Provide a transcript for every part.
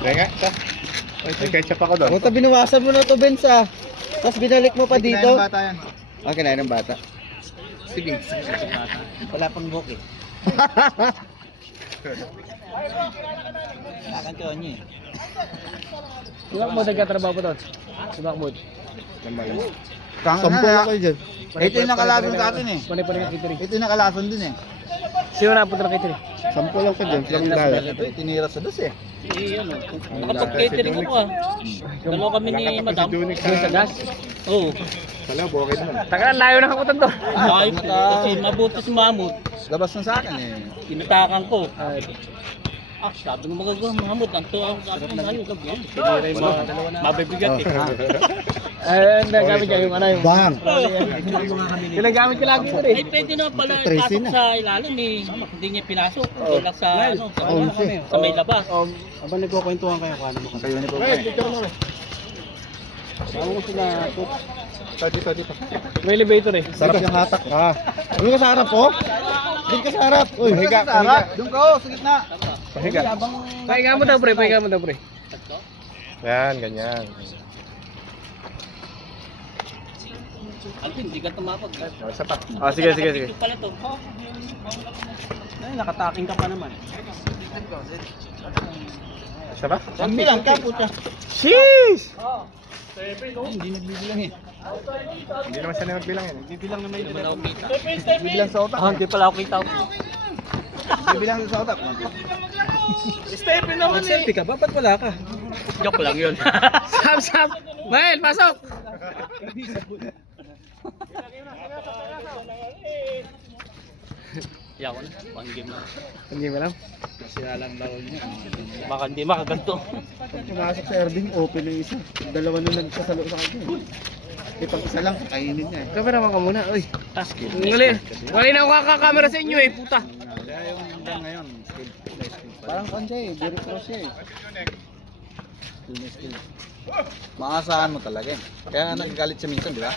Teka, ito. May ketchup ako doon. Puta, binawasan mo na to, Benz ah. Tapos binalik mo pa dito. Kinain ng bata yan. Ah, kinain ng bata. Sige. Wala pang buhok eh. Kakantuan niya eh. Si Macmod nagkatrabaho po doon. Si Macmod. Sampo na kayo dyan. Ito yung nakalason sa atin eh. Panay-panay ng catering. Ito yung nakalason din eh. Sino na punta ng catering? Sampo lang ka dyan. Silang dala. Ito eh, tinira sa dos eh. Nakapag-catering ako ah. Dalawa kami ni Madam. Doon sa gas? Oo. Wala, bukid naman. Tagal, layo ng hakutan to. Ay, kasi mabuti si Mahmud. Labas na sa akin eh. Tinatakan ko. Sabi ng magagawa, Mahmud, ang tuwa ako sabi ng ayun. Mabibigat eh. Ay, ang gamit niya yung ano yung... Bang! Ginagamit ko lagi ko Ay, rin. pwede naman pala Tracing pasok na. sa ilalim eh. Hindi niya pinasok. Tulak sa, ano, Onse. sa may labas. Abang nagkukwentuhan kayo kung ano mo kasi. Kayo ni po eh. Bago ko sila po. Dito. May elevator eh. Sarap yung hatak. Ah. Ano ka sa harap oh? Doon ka sa harap. Uy, Higa, higa. Doon ka oh, sa gitna. Pahiga. Pahinga mo daw pre, pahinga mo daw pre. Yan, ganyan. Alvin, hindi ka tumapag. Isa pa. Ah, sige. Ito pala to. Ay, nakataking ka pa naman. Isa pa? Ang bilang ka, puta. Sheesh! Hindi nagbibilang eh. Hindi naman siya nagbilang eh. Bibilang na may Hindi mo daw kita. Bibilang sa utak. Hindi pala ako kita. Bibilang sa utak. Stephen naman eh. Selfie ka ba? Ba't wala ka? Joke lang yun. Sap! Mael, pasok! Yaw na, pang-game na. Hindi mo lang. Masiralang laro niya. Baka hindi makaganto. Pag pumasok sa Erving, open yung isa. Dalawa na nagsasalo sa akin. Eh, pag isa lang, kainin niya eh. Kamera ka muna, uy. Wali na ako kakakamera sa inyo eh, puta. Kaya yung hanggang ngayon, skill. Parang kanya eh, very cross siya eh. Maasahan mo talaga eh. Kaya nagagalit siya minsan, di ba?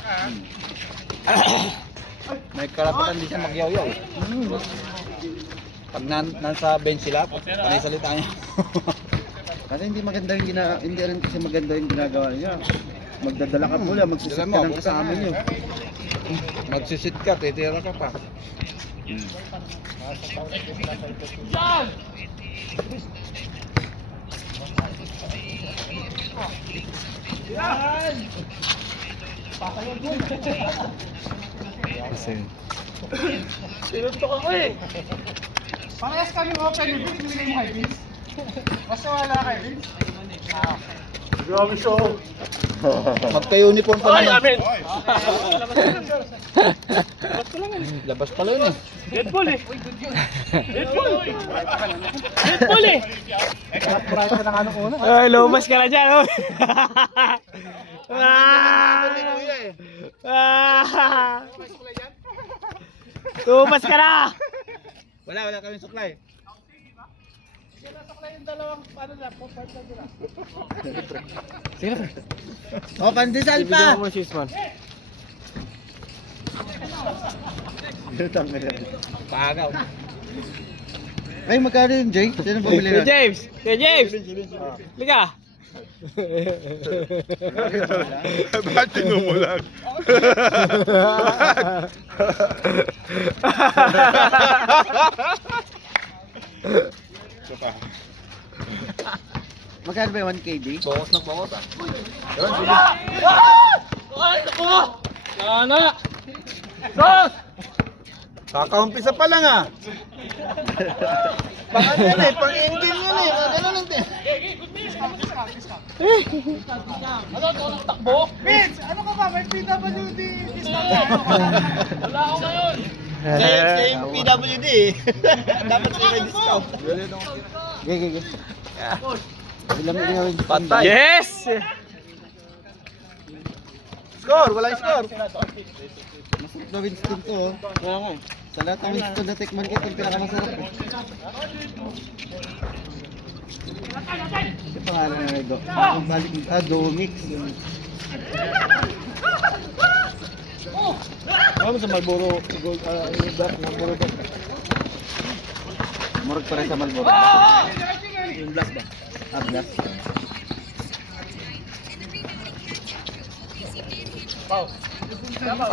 May karapatan din siya magyaw-yaw eh. Pag nasa bench sila, panay salita niya. Kasi hindi maganda yung hindi rin kasi maganda yung ginagawa niya. Magdadala ka mula, magsisit ka ng kasama niyo. Magsisit ka, titira ka pa. Sinuntok ako eh. Parehas kami open yung Vince, nilagay mo kay Vince. Basta wala kay Vince. Grabe siya. Magka-uniform pa Ay, naman. amin! Labas pala yun eh. Deadpool eh. Deadpool eh. Ay, lumas ka na dyan. Oh. Lumas ka na. Wala kami suklay. Sige na, pre. O, pandesal Bibigyan pa! ko mo shoes, man. Pagaw. Ay, magkano yun, Jay? Sino bumili Kuya na? James! Kuya James! Liga! Ba't tinumulag? Magkano ba yung 1KD? Bokos ng bokos ah. Ay, naku! Sana! Kakaumpisa pa lang ah. Pang ano yan eh, pang engine yan eh. Ano lang din. Ano ito ng takbo? Vince, ano ka ba? May PWD discount na. Wala ako ngayon. Sa yung PWD eh. Dapat sila may discount. Gigi. Ilang mo yung Patay. Yes! Score, walang score. Masarap na Winston to. Oh. Wala nga eh. Sa lahat ng Winston na tikman ko, ito yung pinakamasarap. Eh. Yung pangalan na ito. Domix. Vamos sa Marlboro Gold, Black, Marlboro Gold. Murag pa rin sa Malboro. Yung black ba? Ablas.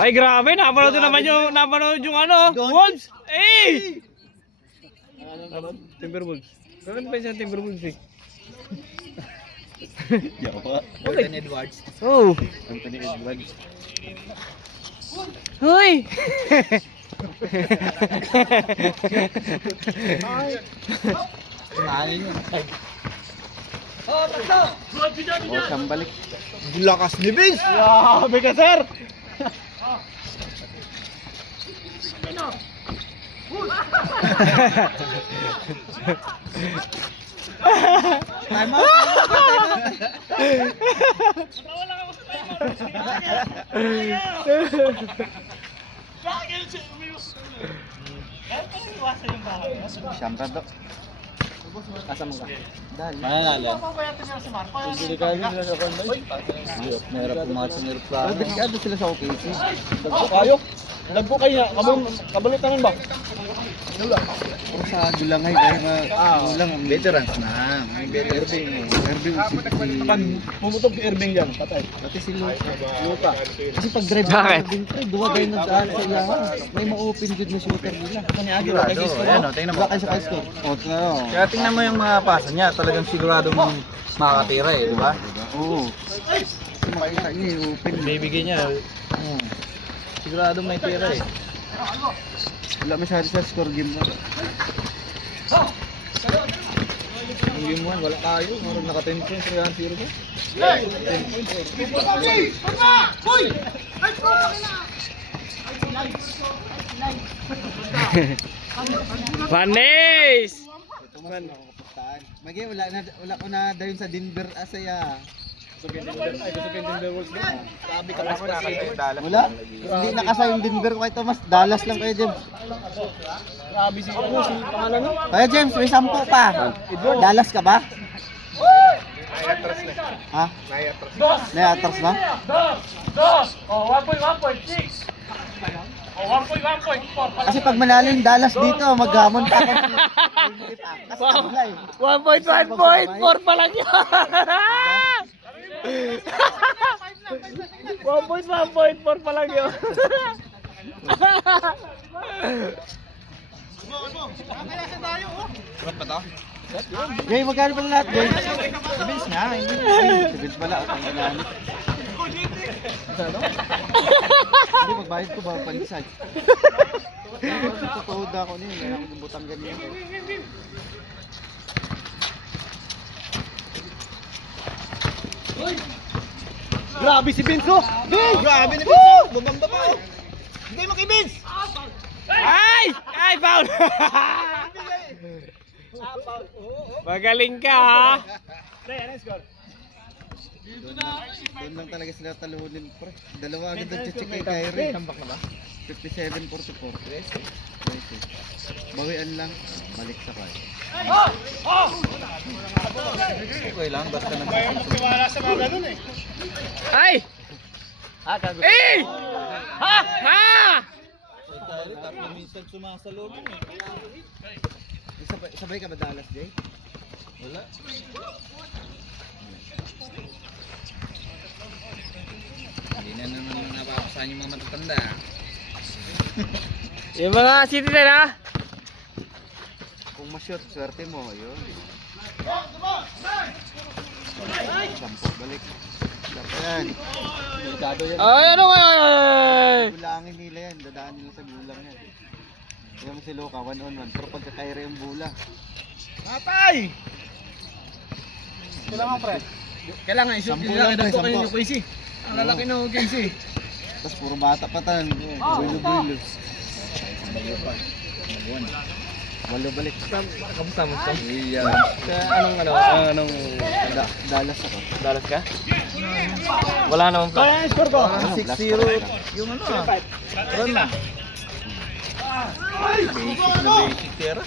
Ay, grabe. Napanood naman yung ano. Wolves. Eh! Timberwolves. Bakit ba yung Timberwolves eh? Yawa. Jordan Edwards. Oh. Anthony Edwards. Hoy! Kanin yun. Oh, siyang balik. Lakas ni Vince! Grabe ka, sir! Time out! Siyang rado. Asa mo ka? Dahil. Mananalan. Papayatin niya si Marco. Mahirap pumasok ng aeroplano. Delikado sila sa OKC. Kayo? Nagpo kayo nga. Kabalit naman ba? Kung sa Dulangay, kaya lang. Veterans na. May veterans. Irving Pag pumutok si Irving dyan, patay. Pati si Luka. Luka. Kasi pag drive Bakit? Irving, duwa kayo ng daan sa iyahan. May ma-open good na shooter nila. Sigurado. Ayan o, tingnan mo. Wala kayo sa ice score. Kaya tingnan mo yung mga pasa niya. Talagang sigurado mong makakatira eh, di ba? Oo. Kasi makita niyo yung open. Bibigyan niya. Sigurado may tira eh. Wala masyado sa score game mo. Yung game 1, wala tayo. Meron naka 10 points, 3-0 ka. Vanis! Magi, wala ko na dayon sa Denver asaya. Sabi ka mas Wala? Hindi nakasa yung Denver kay Thomas. Dallas lang kayo, James. Grabe si pangalan no? Kaya James, may 10 pa. Dallas ka ba? Ha? Nayatras na? Oh, 1.6. Oh, 1.4. Kasi pag manalo yung Dallas dito, maghamon pa ako. Kasi taglay. 1.1.4 pa lang yun! 1.1.4 pa lang yun! Sarap ba to? Jay, magkano pala lahat, Jay? Sabins nga. Sabins pala. Ang ganaan. Hindi, magbayad ko ba panisay? Totoo da ako niya. Meron akong butang ganyan. Grabe si Vince oh! Vince! Grabe ni Vince oh! Bumamba pa oh! Hindi mo kay Vince! Ay! Ay, foul! Magaling ka, ha? Doon lang talaga sila talunin, pre. Dalawa agad nag-check kay Kyrie. 57-44. Bawian lang. Balik sa kaya. Okay lang, basta Wala sa mga ganun eh. Ay! Eh! Ha! Ha! Tatlong minsan sumasalog eh. Sabay ka ba Dallas, Jay? Wala. Hindi na naman napapasahan yung mga matatanda. Yung mga citizen, ha? Kung ma-shoot, swerte mo, yun. Sampo, balik. Yan. Delikado yan. Ay, ano nga? Ay! Gulangin nila yan, dadaan nila sa gulang yan. Kaya mo si Luka, 1-on-1. Pero pagka Kyrie yung bula. Matay! Kailangan pre. Kailangan isip Sampu nila lang, daw pre, kayo sampu. yung Casey. Ang lalaki ng Casey. Tapos puro bata pa tan. Bulo-bulo. Walo balik. Kamusta mo ito? Iya. Anong Dallas ako. Dallas ka? Wala naman pa. Kaya ang score ko? Ano, 6-0. Yung ano ah. Run na. Basic tira.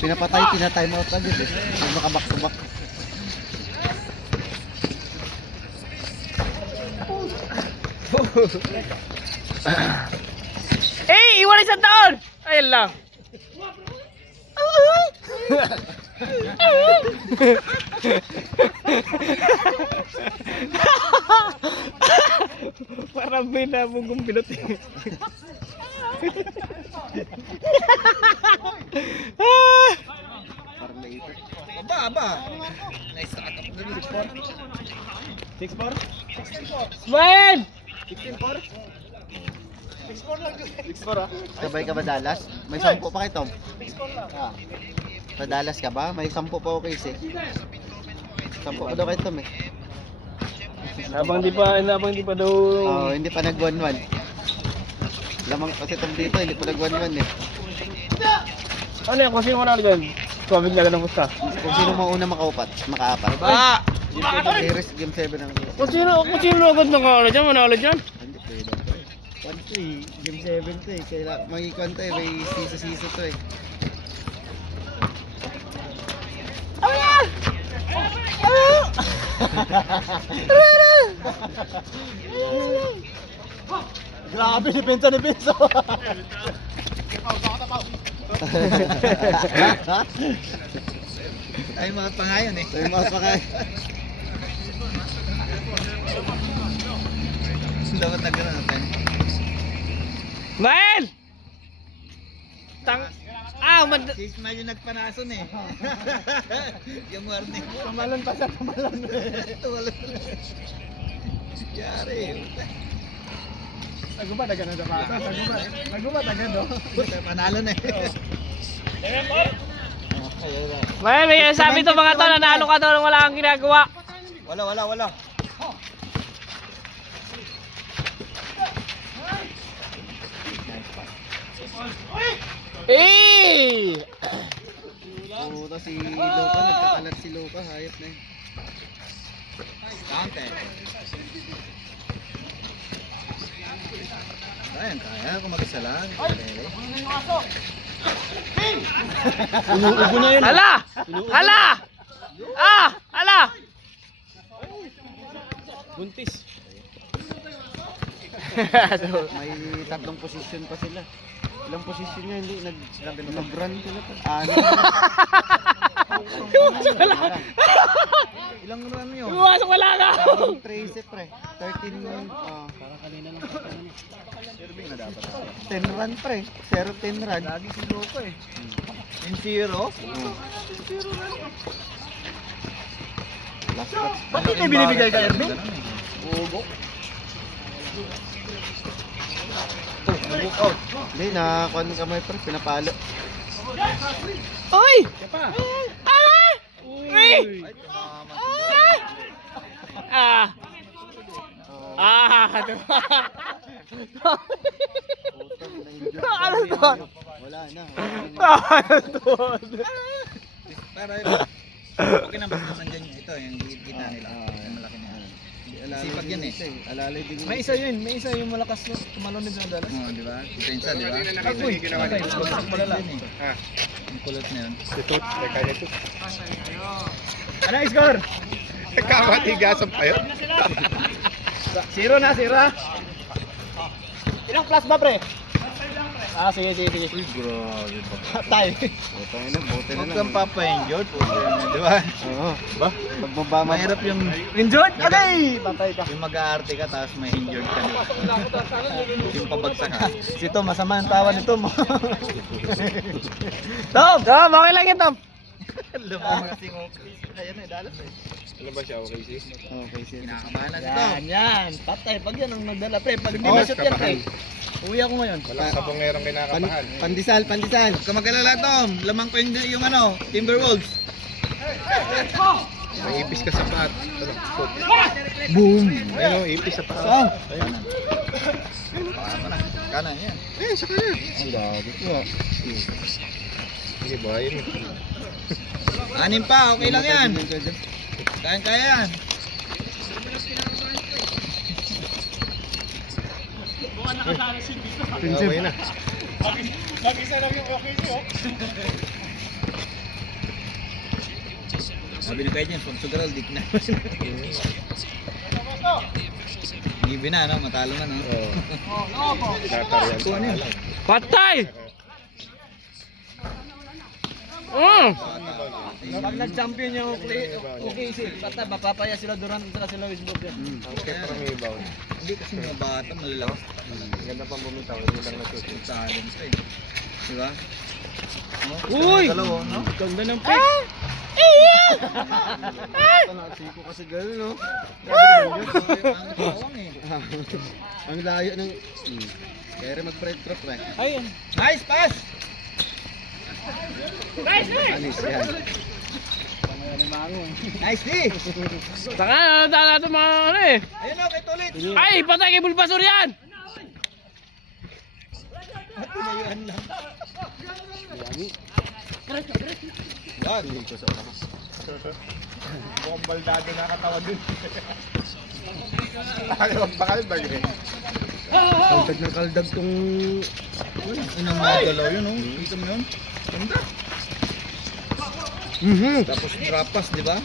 Pinapatay, tina-time out agad eh. Hindi makaback to back. Eh! Iwan isang taon! Ayun lang. Parang binabugong pilot eh. Parang naipit. Aba. Nice up na rin. 6-4? Smile! 16-4? 6-4 ah. Sabay ka ba Dallas? May 10 pa kay Tom? 6-4 lang. Ah. Padalas ka ba? May 10 pa ako kasi. 10 pa daw kay Tom eh. Habang di pa daw... Oo, hindi pa nag-1-1. Lamang kasi Tom dito, hindi pa nag-1-1 eh. Ano yan? Kung sino manalo dyan? Comment nga lang ng pusta. Kung sino mauna makaapat. Ba! Series game 7 ang Kung sino agad nakakala dyan, manalo dyan? hindi pwede. 1-3, game 7 to eh. Kailangan, magkikuan to eh, may sisa-sisa to eh. Grabe, depensa ni Benzo. Ay, mga pangayon eh. Tayo mas pa kay. Dapat na gano'n natin. Smile! Si Ismail yung nagpanason eh. Yung warning. Tumalon pa siya, tumalon. Tumalon. Yari. Nagumad agad na bata. Nagumad agad do. Panalo na eh. May sabi to mga to, nanalo ka daw nang wala kang ginagawa. Wala. Eh! Puta si Luka, nagkakalat si Luka, hayop na eh. Kante. Kaya kung mag-isa lang. Ubo na yun. Hala! Hala! Ah! Hala! Buntis. May tatlong posisyon pa sila. Ilang posisyon niya, hindi nag-run sila pa. Ano? Ilang run yun? Pumasok wala ka! 13 pre. 13 Parang kanina lang. 10 run pre. 0-10 run. Lagi si Loco eh. 10-0. Last shot. Bakit may binibigay ka Erwin? Bugo. Hindi, nakakuan kamay pre. Pinapalo. Uy! Ah! Uy! Ah! Ah! Ano to? Wala na. Ano to? Para okay na basta nandyan ito, yung gitna nila. Yung malaki na yan. Sipag yan eh. Alalay din. May isa yung malakas na tumalon din sa dalas. Oo, di ba? Depensa, di ba? Uy, malala. Ang kulot na yun. Ano score? Kakatigasan pa yun. 0 na, 0. Ilang plus ba pre? Ah, sige. Uy, grabe ba? Patay. Buti na Huwag lang. kang papa-injured, puto yun, di ba? Oo. Ba? Magbabama. Mahirap yung Injured? Okay! Patay ka. yung mag-aarte ka tapos may injured ka. Yung pabagsak ka. Si Tom, masama ang tawa ni Tom. Tom! Tom, okay lang yan Tom. Lumang kasing okay. Kaya na, dalas eh. Ano ba siya? Okay sis? Okay, sige. Kinakabahan na si Tom. Yan. Patay. Pag yan ang nagdala pre. Pag hindi Oh, ma-shoot yan pre. kabahan. Uwi ako ngayon. Wala sa bungerong kinakabahan. Pandesal. Huwag ka mag-alala, Tom. Lamang ko yung ano, Timberwolves. May ipis ka sa paat. Boom! Ayun o, ipis sa paat. Ayun. Kanan yan. Eh, sa kanya. Ang gabi ko. Sige, bahay mo. Anim pa, okay lang yan. Kaya yan. Okay na. Mag-isa lang yung okay ko. Sabi na kayo dyan, pag sugaral, dik na. Given na, no? Matalo na, no? Tatariyan. Kung ano yun? Patay! Pag nag-champion yung OKC, basta mapapaya sila Durant at sila Westbrook yan. Hindi kasi mga bata malalakas. Ganda pang bumitaw, hindi lang nag-shoot sa atin. Diba? Uy! Dalawa, no? Ganda ng pick. Siko kasi gano'n, no? Eh. Ang layo ng... Kaya mag-free throw, pre. Ayun. Nice pass! Alis yan. Nice D! Saka natin mga ano eh. Ayun o, kay Tulit! Ay, patay kay Bulbasur yan! Tinayuan lang. Yan. Dito sa oras. Mukhang baldado na katawan dun. Ano magpakal ba yun? Kaldag ng kaldag tong... Unang magalaw yun, oh. Kita mo yun? Ganda. Tapos drop pass, di ba?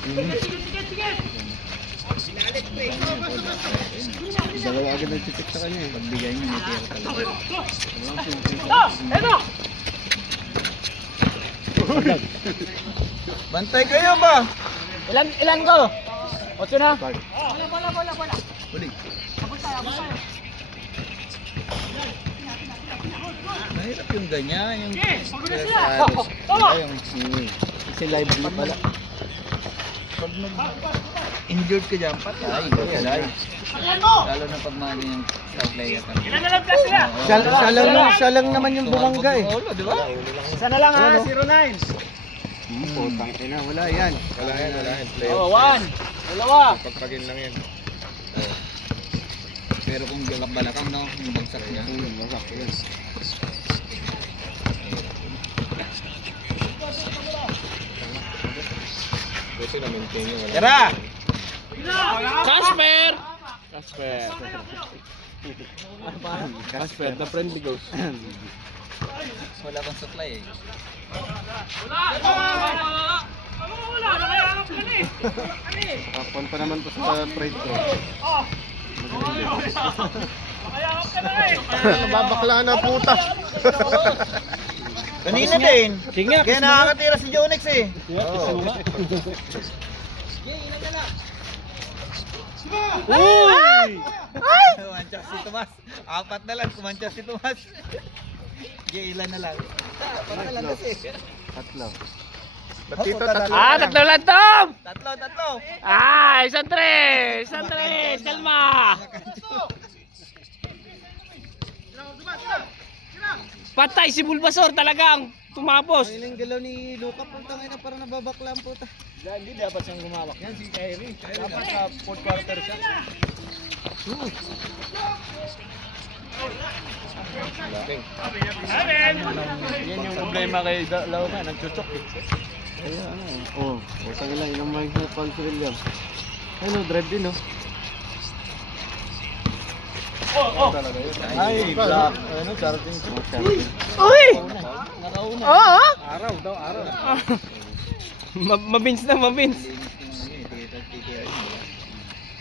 Dalawa agad nag-check sa kanya eh. Pagbigay mo, may pera talaga. Bantay kayo ba? Ilan ko? 8 na? Huli. Mahirap yung ganyan, yung Kasi live na pala. pag injured ka dyan, patay. Lalo na pag mga ganyang star player ka. Siya lang naman yung bumangga eh. Di ba? Isa na lang ha, 09. Putang ina, wala yan. Wala yan. Oh, 1. Dalawa. Pagpagin lang yan. Pero kung balakang, no? Yung bagsak niya. Wasak yan. Buti na maintain yung wala. Tara! Casper! Casper, the friendly ghost. Wala kang supply eh. Kapon pa naman to sa trade throw. Babakla na puta. Kanina din. King nga, Kaya nakakatira si Jonix eh. Uy! Kumanchas si Tomas. 4 na lang, kumanchas si Tomas. Ilan na lang. Para lang kasi. Tatlo. Tatlo lang, Tom! Tatlo. Isang tres! Kalma! Patay si Bulbasor talagang tumapos. Ayun yung galaw ni Luka, puntang ina parang nababakla ang puta. Hindi dapat siyang gumawak yan, si Kyrie. Dapat sa 4th quarter siya. Yan yung problema kay Lauka, nagchuchok eh. Kaya ano, putang ina, ilang mic na control yan. Ano, drive din oh. Ay, black. Ano, charging. Uy! Nakauna. Oo! Araw daw, araw. Mabins na, mabins.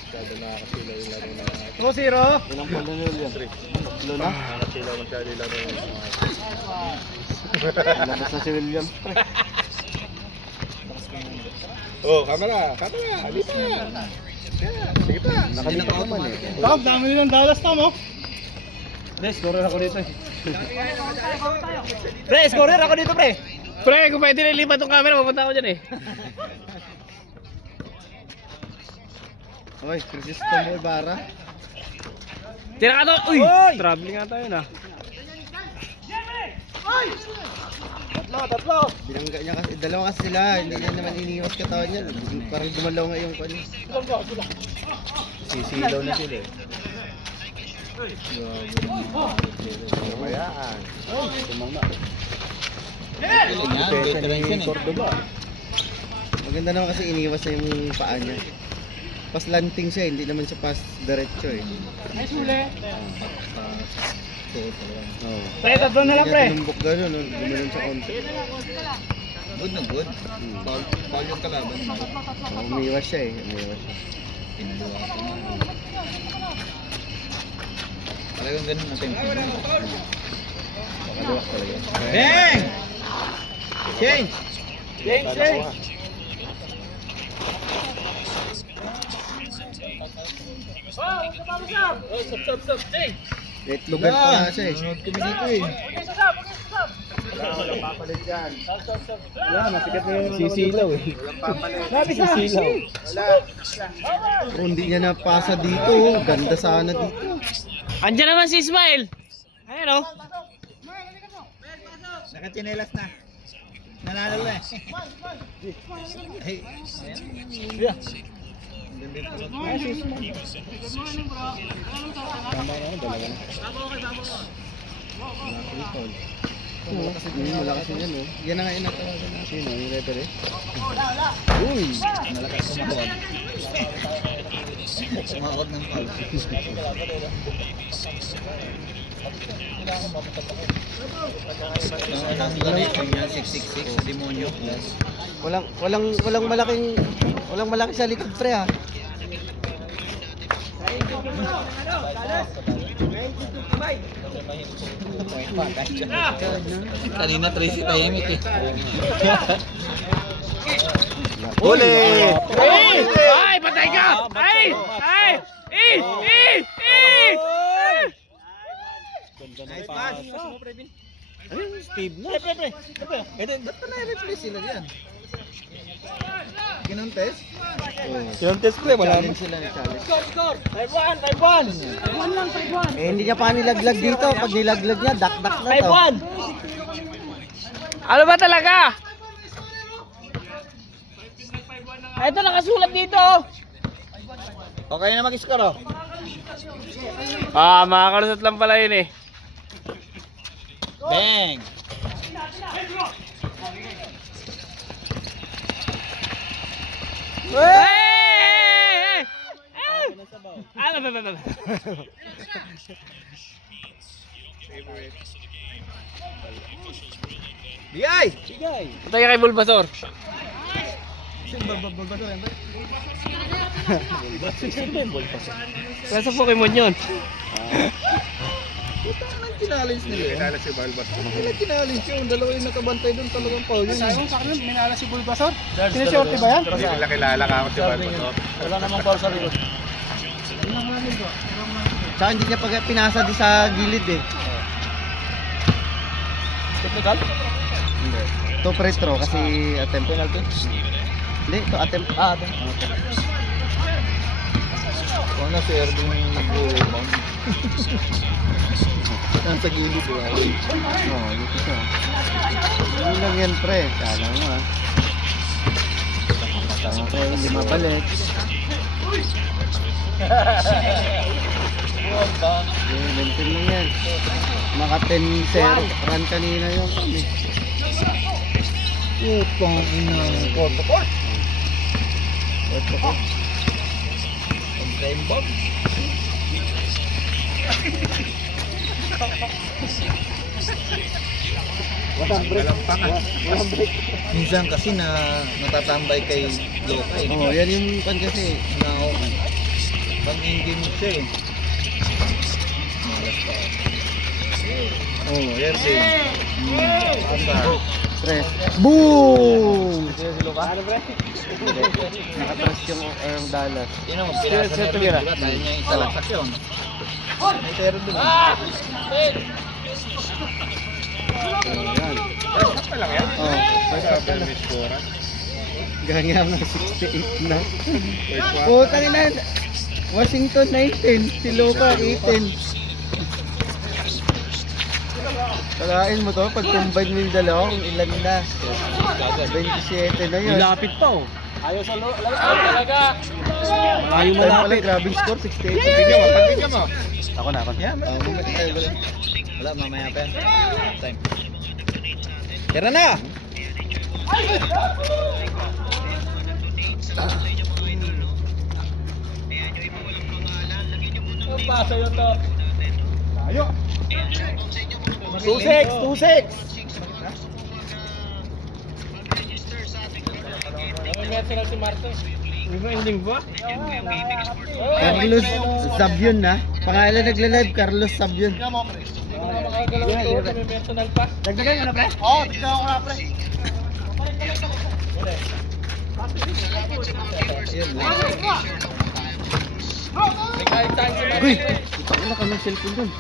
Masyado nakakasila yung laro na. 2-0. Ilang pala nil yan? Tatlo na. Nakakasila masyado yung laro na. Labas na si Williams. Oh, camera. Dito. Sige pa. Nakalipat naman eh. Tom, dami nilang Dallas Tom, oh. Scorer ako dito. Pre, scorer ako dito, pre. Pre, kung pwede nilipat tong camera, pupunta ako dyan eh. Oy, Cristiano Ibarra. Tira ka to! Uy! Traveling nga tayo na. Tatlo. Binangga niya kasi, dalawa kasi sila, hindi niya naman iniwas katawan niya. Parang gumalaw nga yung kanya. Sisilaw na sila eh. Kabayaan. Maganda naman kasi iniwas niya yung paa niya. Pas lanting siya, hindi naman siya pas diretso eh. Oo. Pre, tatlo na lang, pre. Tumbok gano'n, no? Gumanon siya konti. Good na good. Foul yung kalaban. Umiwas siya eh, umiwas siya. Talagang ganun natin. Pakaliwak talaga. Bang! Change! Itlogan pa nga siya eh. Nanonood kami dito eh. Wala papalit dyan. Sisilaw eh. Sisilaw. Kung hindi niya napasa dito, oh. Ganda sana dito. Andiyan naman si Ismael. Ayan o. Nakachinelas na. Nanalo na eh. Ay, Malakas yan oh. Yan na nga yung natawagan natin. Yung referee. malakas kumakot. Kumakot ng foul. Ang ganito yung 666 sa demonyo. Walang malaki sa likod pre ha. Kanina 3 tahimik eh. Huli! Ay! Patay ka! Ay! Ay! Nice pass. Steve na. Ito, ba't pa na-replay sila diyan? Kinontes? Yung test pre, wala rin sila ng challenge. Score! 5-1! Eh hindi niya pa nilaglag dito. Pag nilaglag niya, dak-dak na to. 5-1! Ano ba talaga? Ito nakasulat dito. Okay na mag-score oh. Makakalusot lang pala yun eh. Bang! Hey! Ano ba? Bigay! Tayo kay Bulbasaur. Nasa Pokemon yun. Anong challenge nila? Kinala si Balbas. Anong challenge yun? Dalawa yung nakabantay doon, talagang foul yun. Sayang sa akin, minala si Bulbasaur. Sinusorte ba yan? Hindi nila kilala ka ako si Balbas. Wala namang foul sa likod. Tsaka hindi niya pag pinasa di sa gilid eh. Technical? Ito free throw kasi attempt. Penalty? Hindi, ito attempt. Attempt. Kung na si Erwin nag-rebound. Nasa gilid ba? Oo, dito siya. Ano lang yan pre? Kala mo ha. Okay, hindi mabalik. Maintain lang yan. Maka 10-0 run kanina yung kami. Putang ina. Protocol. Protocol. Pag-time minsan kasi natatambay kay Loka eh. Oo, yan yung pan kasi. Pag-in-game siya eh. Malas pa. Oh, yan si. Press. Boom! Si Loka? Ano pre? Nakapress yung Dallas. Yun ang pinasa na rin. Diba? Dahil niya isalaksak yun. May tero dun. Ayan. Oh, first up na. Ganya na 68 na. Putang ina. Washington 19, si Luka 18. Kalain mo to, pag combine mo yung dalawa, kung ilan na. 27 na yun. Lapit pa oh. Ayaw sa talaga. Ayaw mo pala, grabing score, 68. Pagbigyan mo. Ako na, ako na. Yeah, wala, mamaya pa yan. Time. Tira na! Pasa yun to. Tayo. 2-6! National si Marto. Ending ba? Carlos Sabion na. Pangalan nagla-live, Carlos Sabion. Makagalaw ito, may personal pa. Dagdagan mo na pre? Oo, dagdagan ko na pre. Yun lang. May kahit saan sila. Uy! Ipakala ka ng cellphone dun.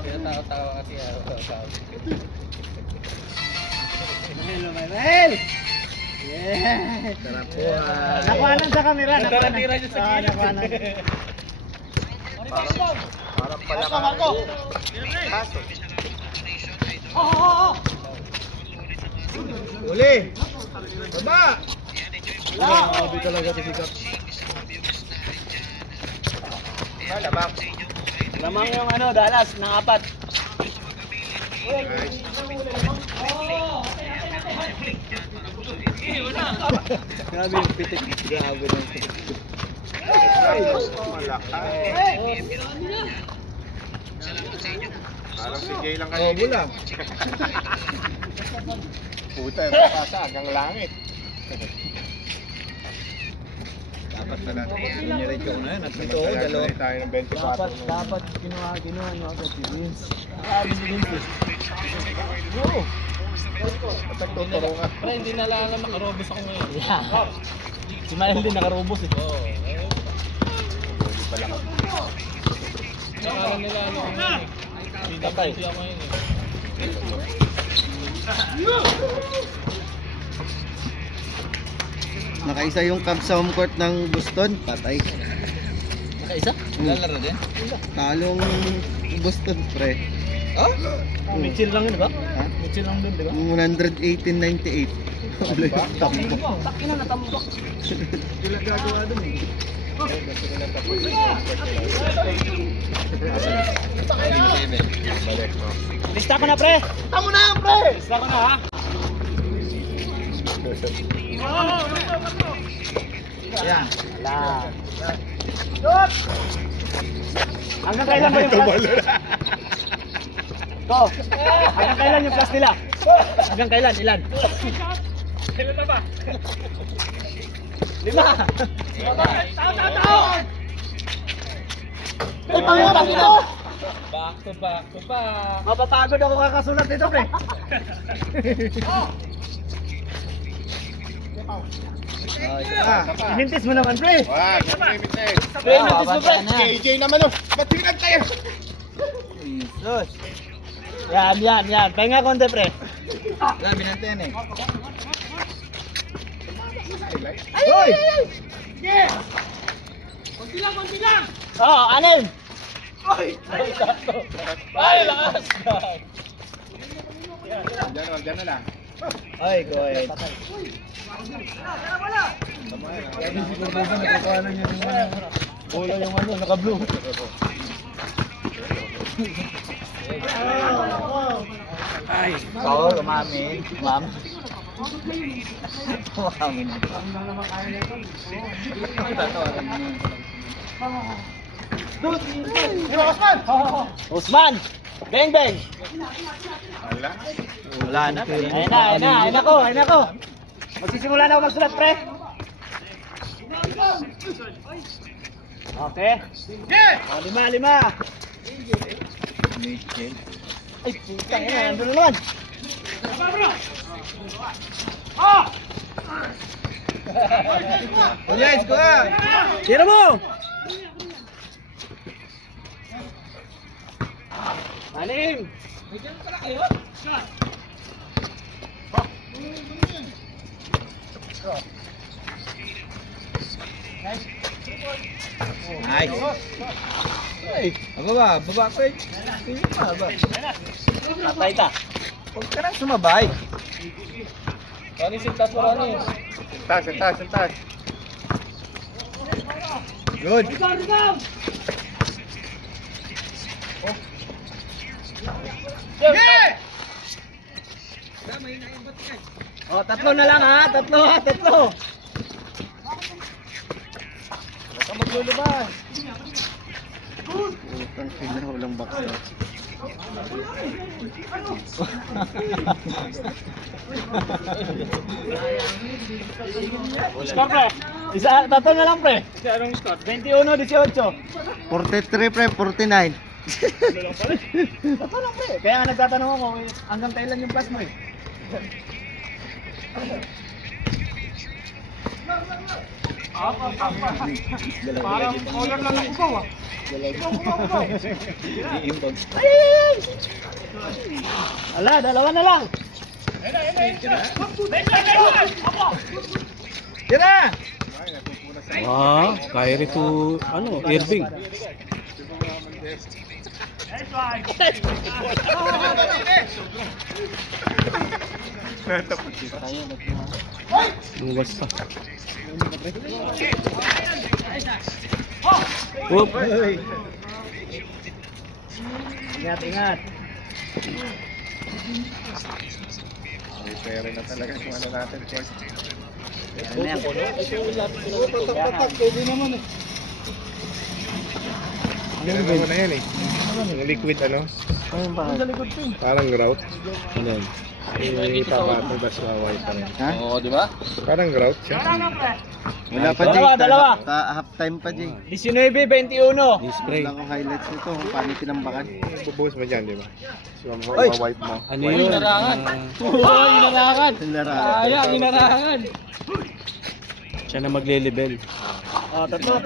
Tinatawa kasi araw-araw. Sarap po. Nakuhanan sa camera. Nagkaratira niya sa gilid. Nakuhanan. Parang pala ka. Uli! Baba! Grabe talaga si Sikap. Malamang. Lamang yung ano, Dallas, ng 4. Grabe yung pitik. Grabe ng pitik. Parang si Jay lang Oh, kayo. bulang. Puta, pasa hanggang langit. Dapat pala. Diniretso ko na yan. At ito, dalawa. Tayo ng 24. Dapat kinuha nyo agad si Vince. Totoo ka. Pre, hindi na lang nakarobos ako ngayon. Si Mael din nakarobos eh. Oo. Nakaran nila ano ngayon eh. Patay. Hindi ako ngayon eh. Nakaisa yung Cubs sa home court ng Boston. Patay. Nakaisa? Lalaro din? Talong Boston, pre. Oh? Mitchell lang yun, di ba? Ha? Mitchell lang dun, di ba? 118-98. Tambo. Takina na tambok. Sila gagawa dun eh. Lista ko na, pre! Tamo na, pre! Lista ko na, ha? Yan. Hanggang kailan ba yung plus? To. Hanggang kailan yung plus nila? Hanggang kailan? Ilan? Kailan na ba? 5. Ay, pangutang ito! Back to back to back. Mapapagod ako kakasulat nito, pre. Inintis mo naman, pre. Wag, limit na eh. Pre, inintis mo, pre. KJ naman oh. Ba't pinag tayo? Jesus. Yan. Pahinga konti, pre. Wala, binante yan eh. Hoy! Oo, anim. Ay, lakas! Diyan na lang. Ay, go ahead. Lagi si Cordoba nagkakanan niya ng bola yung ano, naka-blue. Ay, Paul, umamin. Ma'am. Umamin. Usman! Bang, bang! Wala. Wala na. Ayun na ko. Magsisimula na ako magsulat, pre. Okay. O, 5. Mitchell. Ay, putang ina, nandun na naman. Yes, ko ah! Tira mo! Anim! Nice. Ay, baba ko eh. Hindi pa ba? Patay ka. Huwag ka nang sumabay. Ano yung sintas mo ano yun? Taas. Good. O, 3 na lang, ha? 3. Huwag ka maglulubas. Utang sila, walang baksa. Score, pre. 3 na lang, pre. Anong score? 21-18. 43, pre. 49. Tatlo lang pre. Kaya nga nagtatanong ako, hanggang kailan yung plus mo eh. Parang color lang ng ubaw ah. Ala, dalawa na lang. Tira! Ah, Kyrie to, ano, Irving. Lumabas pa. Whoop. Ingat, ingat. May pera na talaga kung ano natin, coach. Ano yan? Pwede naman eh. Ganun mo na yan eh. Yung liquid ano? Parang grout. Ano yun? Ipapato bas white pa rin. Ha? Oo, di ba? Parang grout siya. Wala pa, Jay. Dalawa, dalawa. Half time pa, Jay. 19-21. Display. Wala akong highlights nito kung paano tinambakan. Bubuhos mo dyan, di ba? So, Oy! wipe mo. Ano yun? Inarangan. Oo, inarangan. Larangan. Sayang, inarangan. Siya na magle-level. Oh, tatlo.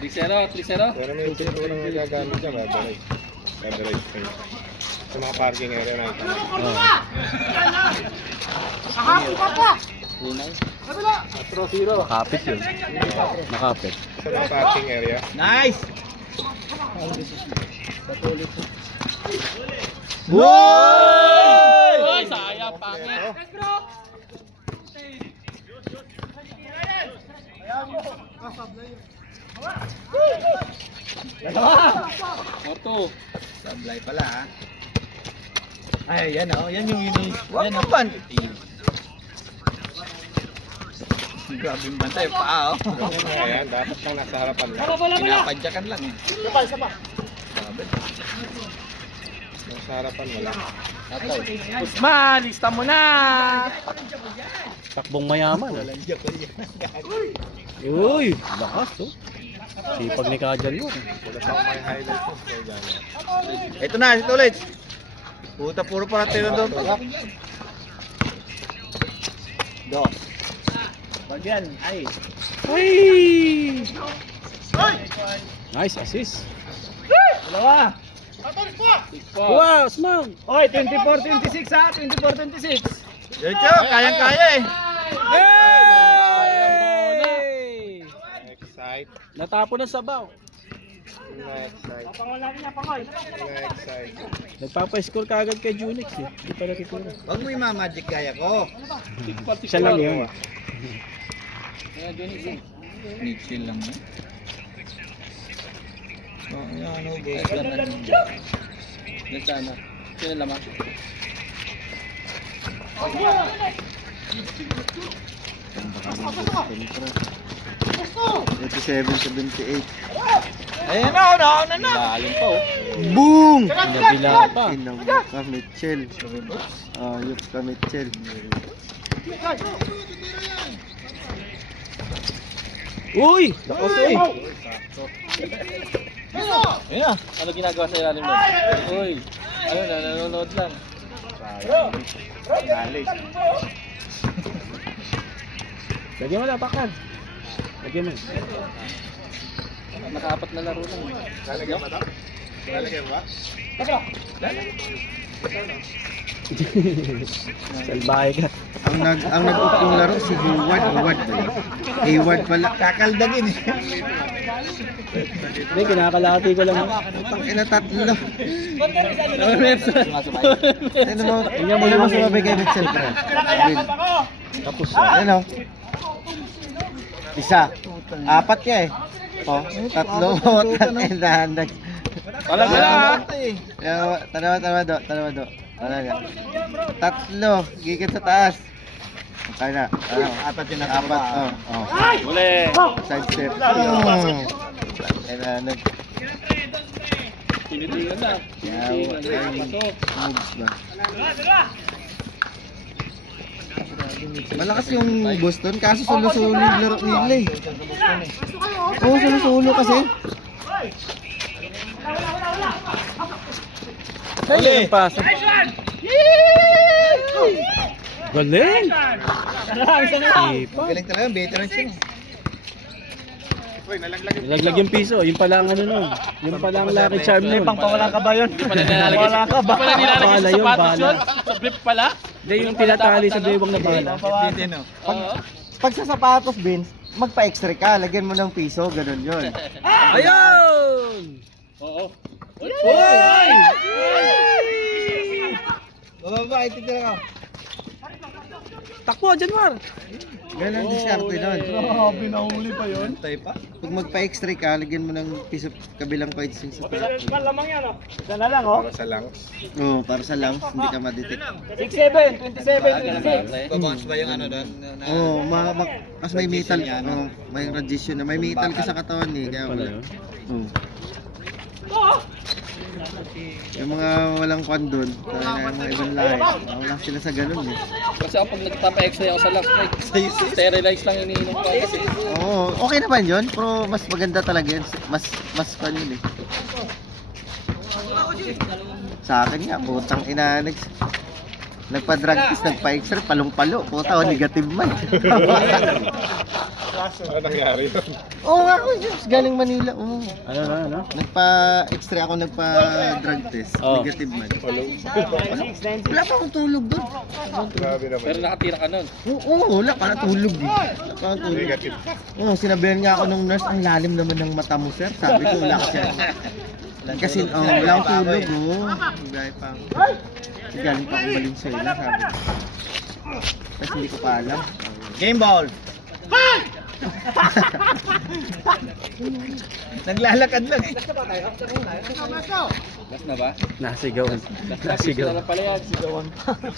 3-0. Pero may pinturang nagagamit dyan, average. Average space. Sa mga parking area na ito. Kahapon ka pa. Nakapit yun. Nakapit. Sa mga parking area. Nice! Ay, sayang, pangit. Oto. Sablay pala ha. Ay, yan oh. Yan yung yun. Yan ang pan. Grabe yung bantay. Paa oh. Ayan, dapat lang nasa harapan lang. Pinapadyakan lang eh. Grabe. Nasa harapan mo lang. Usman, lista mo na! Takbong mayaman. Uy, lakas oh. Sipag ni Kajan mo. Wala sa may highlight mo. So, dyan. Ito na, ito ulit. Puta, puro para tayo doon. Dos. Pag yan, ay. Ay! Nice assist. Dalawa. Wow, Usman. Oy, 24-26 ha, 24-26. Diretso, kayang-kaya eh. Hey! Excite. Natapon ng sabaw. Na-excite. Pangulang niya, pangoy. Na-excite. Nagpapa-score ka agad kay Junix eh. Hindi pa natitira. Huwag mo yung magic kaya ko. Siya lang yun. Chill lang mo. Oh, ano, guys. Nasaan na? Sino lamang? 87-78. Ayan na, nauna na. Lalim pa oh. Boom! Pinabila pa. Inang ka, Mitchell. Ayop ka, Mitchell. Uy! Tapos eh. Ayan. Ano ginagawa sa ilalim mo? Uy! Ano na, nanonood lang. Galit. Lagyan mo na, pakan. Lagyan mo. Nakaapat na laro lang. Lalagyan ba ito? Lalagyan ba? Salbahe ka. Ang nag-upong laro si Hayward. Hayward ba yun? Hayward pala. Kakaldagin eh. Hindi, kinakalati ko lang. Putang ina, tatlo. Sumasabay. Ano mo sumabay kay Mitchell, pre? Bill. Tapos Ano? Isa. Apat ka eh. Oh, tatlo. Tang ina. Talaga na. Tanawa do. Talaga. Tatlo. Gigit sa taas. Okay na. Apat yun na. Apat. Oh. Uli! Side step. Tinitingan na. Moves ba? Malakas yung Boston kaso solo-solo yung laro nila eh. Oo, solo-solo kasi. Ay, ang pasok. Galing. Galing talaga, veteran siya. Laglag yung piso. Yung pala ang ano nun. Yung pala ang lucky charm nun. Pangpawala ka ba yun? Wala ka ba? Bala yun, bala. Sa flip pala? Hindi, yung tinatali sa bewang na bala. Hindi, no? Pag sa sapatos, Vince, magpa-extra ka, lagyan mo ng piso, ganun yun. Ayun! Oo. Bababa, ititira ka. Takbo, Janmar! Ganun ang diskarte nun. Grabe, nahuli pa yun. Tayo pa? Pag magpa-extra ka, lagyan mo ng piso kabilang coins yung sapatos. Isa na lang, oh. Para sa lungs. Oo, para sa lungs, hindi ka madetect. 6-7, 27, 26. Babounce ba yung ano doon? Oo, mas may metal, may radiation na. May metal ka sa katawan eh, kaya wala. Oo. Yung mga walang kwan doon, yung mga ibang lahi, wala sila sa ganun eh. Kasi ako pag nagpapa-extra ako sa last night, sterilize lang iniinom ko kasi. Oo, okay naman yun, pero mas maganda talaga yun. Mas kwan yun eh. Sa akin nga, putang ina, nagpa-drug test, nagpa-extra, palong-palo. Puta, negative man. Ano nangyari yun? Oo nga, galing Manila. Oo. Ano? Nagpa-extra ako, nagpa-drug test, Oh. negative man. Wala pa akong tulog doon. Grabe naman. Pero nakatira ka nun. Oo, wala pa natulog eh. Wala pa natulog. Negative. Oo, sinabihan nga ako nung nurse, ang lalim naman ng mata mo, sir. Sabi ko, wala kasi. Kasi, wala akong tulog, oh. Gaya pa ako. Galing pa akong Valenzuela, sabi ko. Kasi hindi ko pa alam. Game ball! Naglalakad lang eh. Last na ba? Nasigaw. Nasigaw. Sila na pala yan. Sigawan.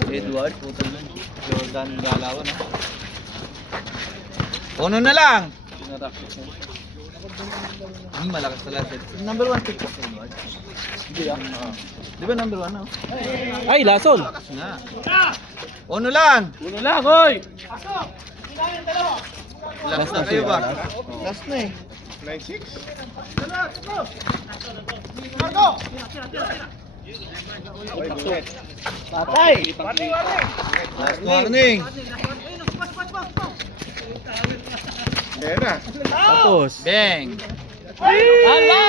Edward, putang na. Jordan Galawan ah. Uno na lang! Malakas talaga. Number 1 pick kasi Edward. Hindi ah. Di ba number 1 ah? Ay, lason! Na. Uno lang! Uno lang, hoy! Last na kayo ba? Last na eh. 9-6? Patay! Last warning. Kaya na. Tapos. Bang! Hala!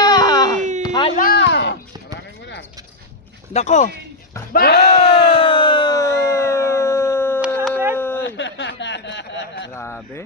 Maraming mo lang. Nako! Grabe.